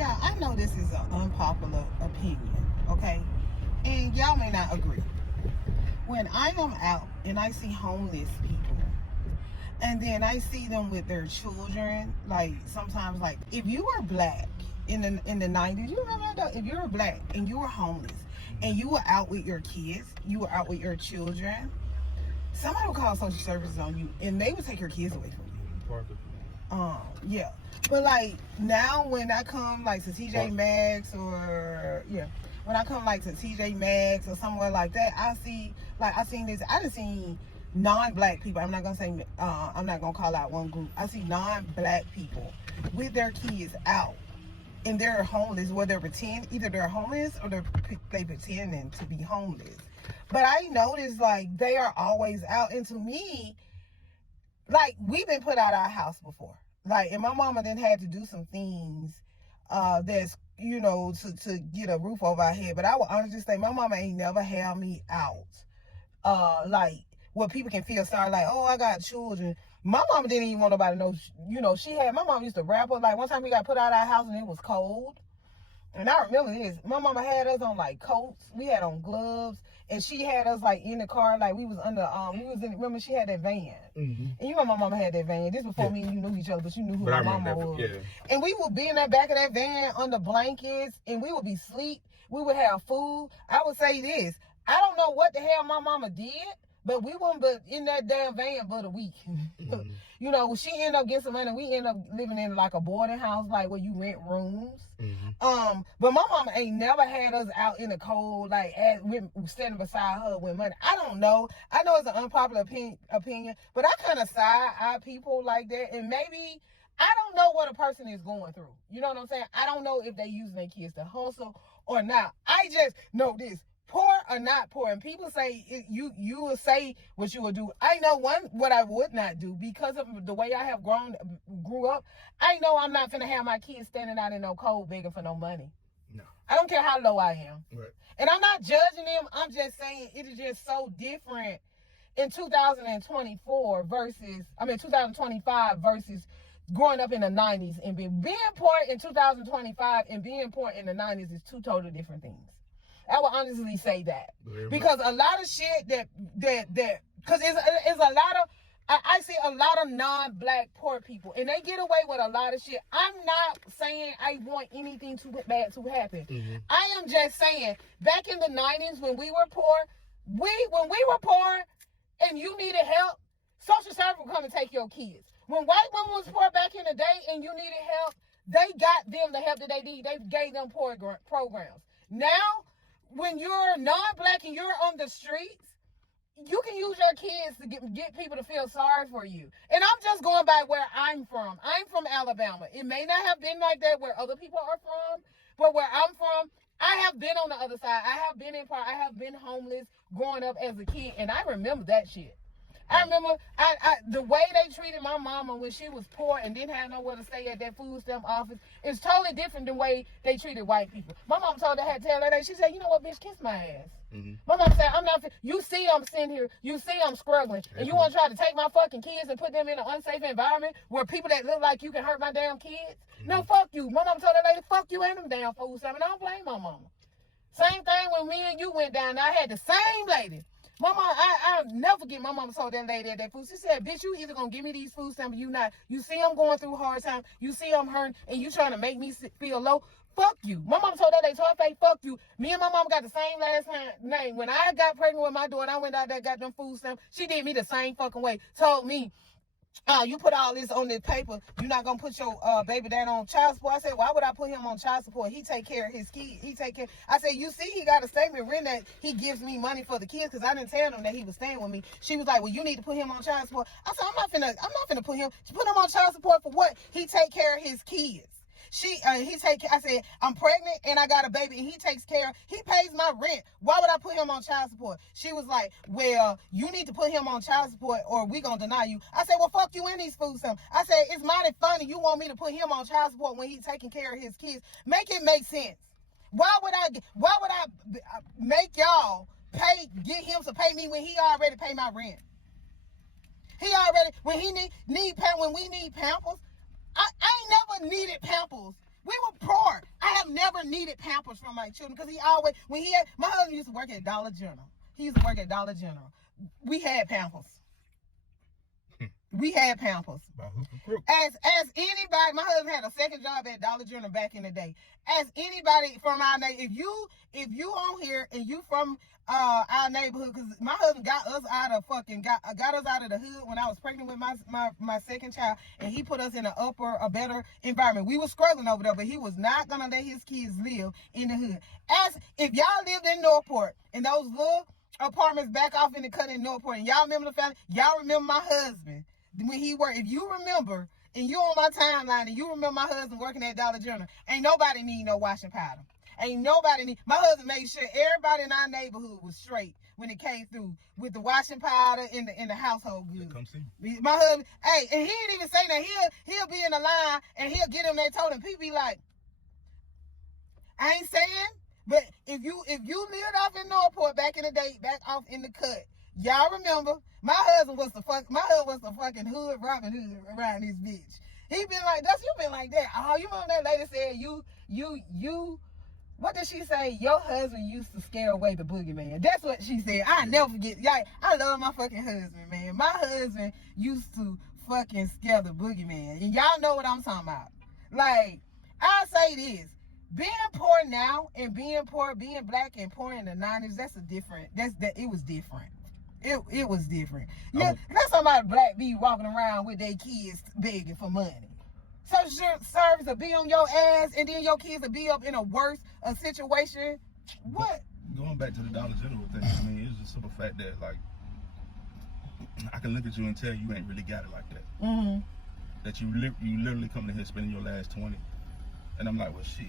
Yeah, I know this is an unpopular opinion, okay? And y'all may not agree. When I am out and I see homeless people, and then I see them with their children, like sometimes, like if you were black in the 90s, you remember that? If you were black and you were homeless and you were out with your kids, you were out with your children, somebody would call social services on you and they would take your kids away from you. Yeah. But like now when I come like to TJ Maxx or when I come like to TJ Maxx or somewhere like that, I seen non-black people. I'm not gonna say I'm not gonna call out one group. I see non-black people with their kids out and they're homeless, where either they're homeless or they pretending to be homeless. But I noticed like they are always out, and to me, like we've been put out of our house before. Like, and my mama then had to do some things that's, to get a roof over our head. But I would honestly say my mama ain't never had me out. Like, where people can feel sorry, like, oh, I got children. My mama didn't even want nobody to know, my mama used to wrap up. Like, one time we got put out of our house and it was cold. And I remember this. My mama had us on like coats. We had on gloves, and she had us like in the car, like we was under. Remember she had that van, and you know my mama had that van. This before me and you knew each other, but you knew who my mama was. Yeah. And we would be in that back of that van under blankets, and we would be asleep. We would have food. I would say this. I don't know what the hell my mama did, but we weren't but in that damn van but a week. She ended up getting some money. We ended up living in like a boarding house, like where you rent rooms. But my mama ain't never had us out in the cold, like standing beside her with money. I don't know. I know it's an unpopular opinion, but I kind of side-eye people like that. And maybe, I don't know what a person is going through. You know what I'm saying? I don't know if they using their kids to hustle or not. I just know this. Poor or not poor, and people say you will say what you will do. I know what I would not do because of the way I have grew up. I know I'm not gonna have my kids standing out in no cold begging for no money. No, I don't care how low I am. Right. And I'm not judging them. I'm just saying it is just so different in 2024 2025 versus growing up in the 90s and being poor in 2025 and being poor in the 90s is two totally different things. I would honestly say that. Because a lot of shit because it's a lot of, I see a lot of non-black poor people and they get away with a lot of shit. I'm not saying I want anything too bad to happen. I am just saying, back in the 90s when we were poor, and you needed help, social service would come and take your kids. When white women was poor back in the day and you needed help, they got them the help that they need. They gave them programs. Now, when you're non-black and you're on the streets, you can use your kids to get people to feel sorry for you. And I'm just going by where I'm from. I'm from Alabama. It may not have been like that where other people are from, but where I'm from, I have been on the other side. I have been homeless growing up as a kid, and I remember that shit. I remember the way they treated my mama when she was poor and didn't have nowhere to stay at that food stamp office is totally different than the way they treated white people. My mom told her, had to tell her that. She said, you know what, bitch, kiss my ass. My mom said, I'm not, you see I'm sitting here, you see I'm struggling, and you want to try to take my fucking kids and put them in an unsafe environment where people that look like you can hurt my damn kids? No, fuck you. My mom told that lady, fuck you and them damn food stamp, and I don't blame my mama. Same thing when me and you went down, I had the same lady. My mom, I'll never forget my mama told that lady at that food. She said, bitch, you either gonna give me these food stamps or you not. You see I'm going through a hard time. You see I'm hurting and you trying to make me feel low. Fuck you. My mom told that lady to her face, fuck you. Me and my mom got the same last name. When I got pregnant with my daughter, I went out there, got them food stamps. She did me the same fucking way. Told me, you put all this on this paper, you're not gonna put your baby dad on child support. I said, why would I put him on child support? He take care of his kids. I said, you see, he got a statement written that he gives me money for the kids because I didn't tell him that he was staying with me. She was like, well, you need to put him on child support. I said, I'm not finna put him on child support for what? He take care of his kids. I said, I'm pregnant and I got a baby and he pays my rent. Why would I put him on child support? She was like, well, you need to put him on child support or we gonna deny you. I said, well, fuck you in these food stamps. I said, it's mighty funny you want me to put him on child support when he's taking care of his kids. Make it make sense. Why would I make y'all get him to pay me when he already pay my rent? When we need Pampers, I ain't never needed Pampers. We were poor. never needed Pampers from my children because he always, my husband used to work at Dollar General. He used to work at Dollar General. We had Pampers. We had Pampers. As anybody, my husband had a second job at Dollar General back in the day. As anybody from our neighborhood, if you on here and you from our neighborhood, because my husband got us out of the hood when I was pregnant with my second child, and he put us in a better environment. We were struggling over there, but he was not gonna let his kids live in the hood. As if y'all lived in Northport and those little apartments back off in the cut in Northport, and y'all remember the family, y'all remember my husband. When he worked, if you remember, and you on my timeline, and you remember my husband working at Dollar General, ain't nobody need no washing powder. Ain't nobody need. My husband made sure everybody in our neighborhood was straight when it came through with the washing powder in the household goods. Come see me. My husband, hey, and he didn't even say that. He'll be in the line and he'll get him there told him. People be like, I ain't saying, but if you lived off in Northport back in the day, back off in the cut. Y'all remember, my husband was the fucking hood Robin Hood around this bitch. He been like, you been like that. Oh, you remember that lady said you, what did she say? Your husband used to scare away the boogeyman. That's what she said. I never forget. Like, I love my fucking husband, man. My husband used to fucking scare the boogeyman. And y'all know what I'm talking about. Like, I'll say this. Being poor now and being black and poor in the 90s, it was different. It was different. Yeah, let somebody black be walking around with their kids begging for money. Social service will be on your ass, and then your kids will be up in a worse situation. What? Going back to the Dollar General thing, I mean, it's just simple fact that, like, I can look at you and tell you ain't really got it like that. Mm-hmm. That you literally coming in here spending your last 20, and I'm like, well, shit,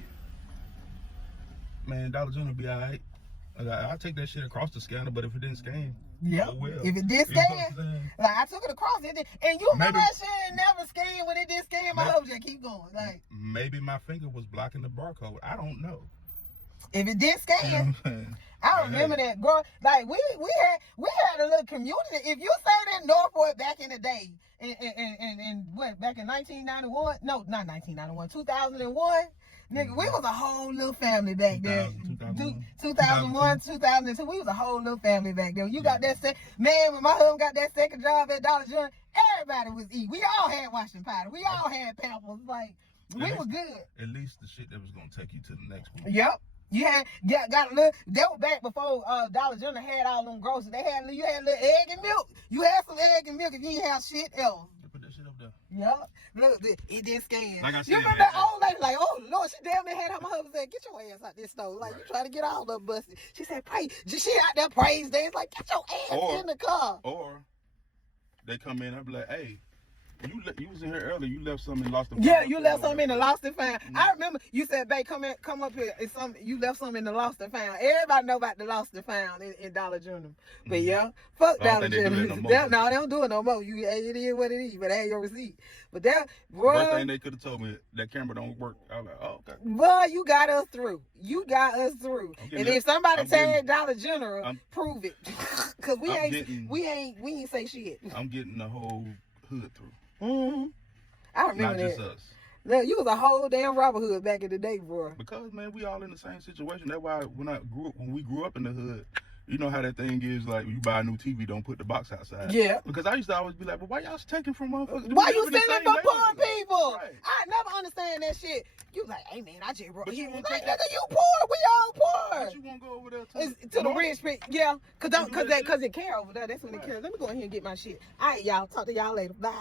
man, Dollar General be all right. I'll take that shit across the scanner, but if it didn't scan, yeah. Oh well. If it did scan, like I took it across it, and you remember that shit never scanned when it did scan. My husband just keep going. Like maybe my finger was blocking the barcode. I don't know. If it did scan, I remember that, bro. Like we had a little community. If you say that Northport back in the day, and what back in 1991? No, not 1991. 2001. Nigga, we was a whole little family back there. 2001, 2002, we was a whole little family back there. You got that man, when my husband got that second job at Dollar General, everybody was eating. We all had washing powder. We all had Pampers. Like, we were good. At least the shit that was gonna take you to the next one. Yep. You got a little. That was back before Dollar General had all them groceries. You had a little egg and milk. You had some egg and milk if you didn't have shit else. Put that shit up there. Yep. Look, it did scan. Like I said, you remember that old lady? Like, oh Lord, she damn near had her husband said, "Get your ass out this store." Like, you trying to get all the busted. She said, "Pray." She out there praise dance. Like, get your ass in the car. Or they come in and be like, "Hey, you was in here earlier. You left something and lost and found." Yeah, you left something in the lost and found. Mm-hmm. I remember you said, "Babe, come up here." It's you left something in the lost and found. Everybody know about the lost and found in Dollar General. But yeah, fuck Dollar General. No, they don't do it no more. It is what it is. But have your receipt. But that, boy, first thing they could have told me, that camera don't work. I was like, oh, okay. Boy, you got us through. And if somebody tagged Dollar General, prove it. Cause we ain't say shit. I'm getting the whole hood through. Mm-hmm. I remember that. Not just us. Look, you was a whole damn Robin Hood back in the day, bro. Because man, we all in the same situation. That's why when we grew up in the hood, you know how that thing is, like you buy a new TV, don't put the box outside. Yeah. Because I used to always be like, but why y'all taking from motherfuckers? Why you stealing from poor people? Right. I never understand that shit. You like, hey man, I just brought you. Like, nigga, you poor. We all poor. But you want to go over there to the rich people? Yeah. Cause it care over there. That's when it care. Let me go in here and get my shit. All right, y'all. Talk to y'all later. Bye.